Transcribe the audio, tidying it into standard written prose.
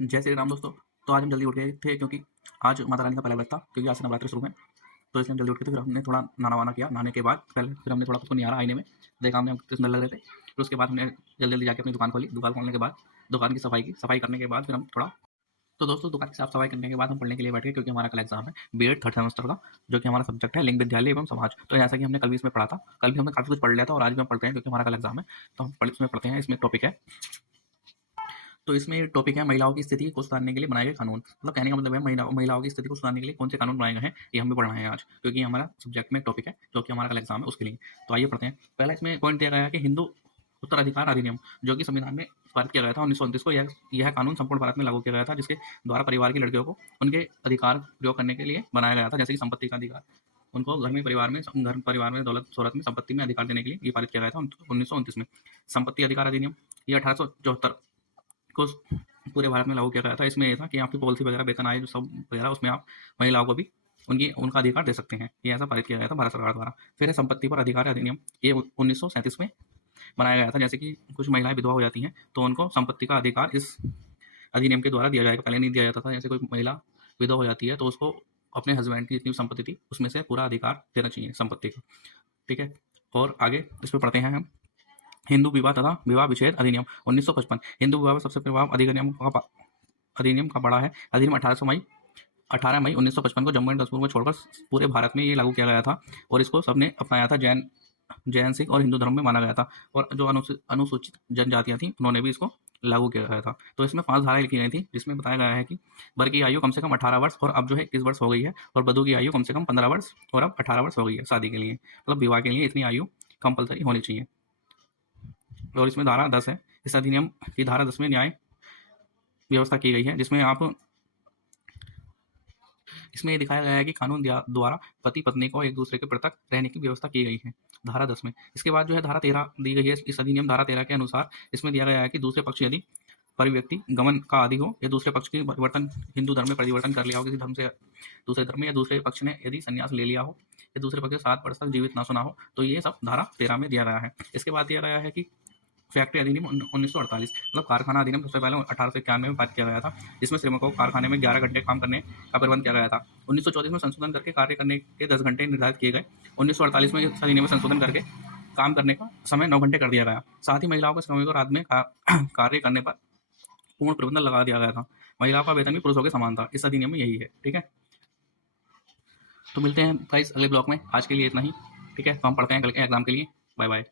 जय श्री राम दोस्तों। तो आज हम जल्दी उठ गए थे क्योंकि आज माता रानी का पहला व्रत था, क्योंकि आज से नवरात्रि शुरू है। तो इसलिए हम जल्दी उठ गए थे। फिर हमने थोड़ा नहाना-वाना किया। नहाने के बाद पहले फिर हमने थोड़ा खुद को निहारा आईने में, देखा हमने हम कितने सुंदर लग रहे थे। फिर उसके बाद हमने जल्दी-जल्दी जाके अपनी दुकान खोली। दुकान खोलने के बाद दुकान की सफाई की। सफाई करने के बाद फिर हम थोड़ा तो दोस्तों दुकान की साफ-सफाई करने के बाद हम पढ़ने के लिए बैठ गए, क्योंकि हमारा कल एग्ज़ाम है बीएड थर्ड सेमेस्टर का, जो कि हमारा सब्जेक्ट है लिंग विद्यालय एवं समाज। तो जैसा कि हमने कल भी इसमें पढ़ा था, कल भी हमने काफ़ी कुछ पढ़ लिया था और आज भी हम पढ़ते हैं क्योंकि हमारा कल एग्ज़ाम है। तो हम इसमें पढ़ते हैं। इसमें टॉपिक है, तो इसमें टॉपिक है महिलाओं की स्थिति को सुधारने के लिए बनाए गए कानून। मतलब कहने का मतलब है महिलाओं की स्थिति को सुधारने के लिए कौन से कानून बनाए गए हैं, ये हमें पढ़ना है आज, क्योंकि हमारा सब्जेक्ट में टॉपिक है जो कि हमारा कल एग्जाम है उसके लिए। तो आइए पढ़ते हैं। पहला इसमें पॉइंट दिया गया है कि हिंदू उत्तराधिकार अधिनियम, जो कि संविधान में पारित किया गया था 1929 को। यह कानून संपूर्ण भारत में लागू किया गया था, जिसके द्वारा परिवार की लड़कियों को उनके अधिकार प्रयोग करने के लिए बनाया गया था, जैसे कि संपत्ति का अधिकार। उनको घर परिवार में दौलत शोहरत में संपत्ति में अधिकार देने के लिए ये पारित किया गया था 1929 में। संपत्ति अधिकार अधिनियम ये 1874 को पूरे भारत में लागू किया गया था। इसमें ये था कि आपकी पॉलिसी वगैरह, वेतन आय जो सब वगैरह, उसमें आप महिलाओं को भी उनका अधिकार दे सकते हैं। ये ऐसा पारित किया गया था भारत सरकार द्वारा। फिर है संपत्ति पर अधिकार अधिनियम, ये 1937 में बनाया गया था। जैसे कि कुछ महिलाएं विधवा हो जाती हैं तो उनको संपत्ति का अधिकार इस अधिनियम के द्वारा दिया जाएगा। पहले नहीं दिया जाता था। जैसे कोई महिला विधवा हो जाती है तो उसको अपने हस्बैंड की जितनी संपत्ति थी उसमें से पूरा अधिकार देना चाहिए संपत्ति का। ठीक है, और आगे इस पर पढ़ते हैं हम। हिंदू विवाह तथा विवाह विच्छेद अधिनियम 1955। हिंदू विवाह में सबसे प्रभाव अधिनियम का बड़ा है। अधिनियम 18 मई 1955 को जम्मू एंड कश्मीर को छोड़कर पूरे भारत में ये लागू किया गया था, और इसको सबने अपनाया था। जैन सिख और हिंदू धर्म में माना गया था, और जो अनुसूचित जनजातियां थी उन्होंने भी इसको लागू किया गया था। तो इसमें 5 धाराएं लिखी गई थी, जिसमें बताया गया है कि वर की आयु कम से कम 18 वर्ष और अब जो है 21 वर्ष हो गई है, और वधू की आयु कम से कम 15 वर्ष और अब 18 वर्ष हो गई है शादी के लिए। मतलब विवाह के लिए इतनी आयु कंपलसरी होनी चाहिए। और इसमें धारा 10 है। इस अधिनियम की धारा 10 में न्याय व्यवस्था की गई है, जिसमें इसमें ये दिखाया गया है कि कानून द्वारा पति पत्नी को एक दूसरे के पृथक रहने की व्यवस्था की गई है, धारा 10 में। इसके बाद जो है धारा 13 दी गई है। इस अधिनियम धारा 13 के अनुसार इसमें दिया गया है कि दूसरे पक्ष यदि परिव्यक्ति गमन का आदि हो, या दूसरे पक्ष की परिवर्तन हिंदू धर्म में परिवर्तन कर लिया हो किसी धर्म से दूसरे धर्म में, या दूसरे पक्ष ने यदि संन्यास ले लिया हो, या दूसरे पक्ष 7 वर्ष तक जीवित ना सुना हो, तो ये सब धारा 13 में दिया गया है। इसके बाद दिया गया है कि फैक्ट्री अधिनियम 1948, मतलब कारखाना अधिनियम सबसे पहले 1891 में पारित किया गया था, जिसमें श्रमिकों को कारखाने में 11 घंटे काम करने का प्रबंध किया गया था। 1934 में संशोधन करके कार्य करने के 10 घंटे निर्धारित किए गए। 1948 में इस अधिनियम में संशोधन करके काम करने का समय 9 घंटे कर दिया गया। साथ ही महिलाओं को श्रमिकों को रात में कार्य करने पर पूर्ण प्रतिबंध लगा दिया गया था। महिलाओं का वेतन भी पुरुषों के समान था। इस अधिनियम में यही है। ठीक है, तो मिलते हैं गाइस अगले ब्लॉग में। आज के लिए इतना ही। ठीक है, तो हम पढ़ते हैं कल के एग्जाम के लिए। Bye bye.